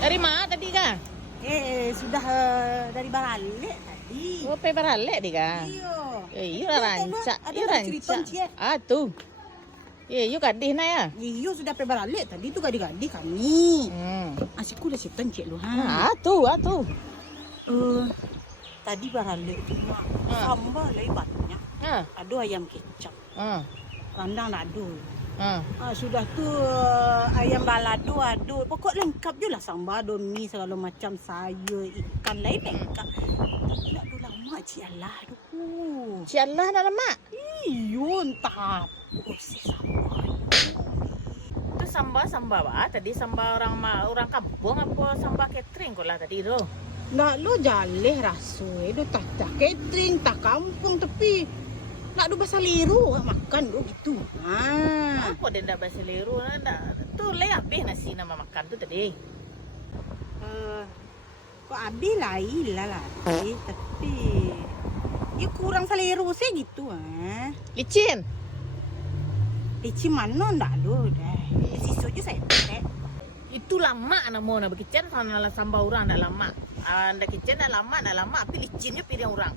Dari mana tadi kah? Sudah dari balik tadi. Oh, pe barale di kah? Iyo. Iyo ranca, Ada iyo cerita, ranca. Cie. Ah tu. Iyo kadih na ya. Iyo sudah pe balik tadi tu gadi-gadi kami. Asyikku dah setan cik lu ha. Ah tu. Tadi balik cuma sambal lagi banyak. Ada ayam kecap. Rendang tak ada. Sudah tu ayam balado ada. Pokok lengkap je lah sambal, ada mi segala macam, sayur, ikan lain lengkap. Tak ada lama cik Allah tu. Si Allah dah lemak. Iyo entah apa sih sambal. Tu sambal apa? Tadi sambal orang kampung apa sambal catering kau lah tadi tu? Nak lo jaleh rasa. Itu tak catering, tak kampung tapi nak do bahasa liru makan do gitu. Apa dia dah bahasa liru? Tu leh habis nasi nama makan tu tadi. Kok habis lain lah tapi dia kurang seliru saya gitu Licin. Licin mana ndak do dah. Sisu je saya tak. Itu lama nama nak berkicen sana sambal orang dah lama. Anda kicen dah lama tapi licinnya piring orang.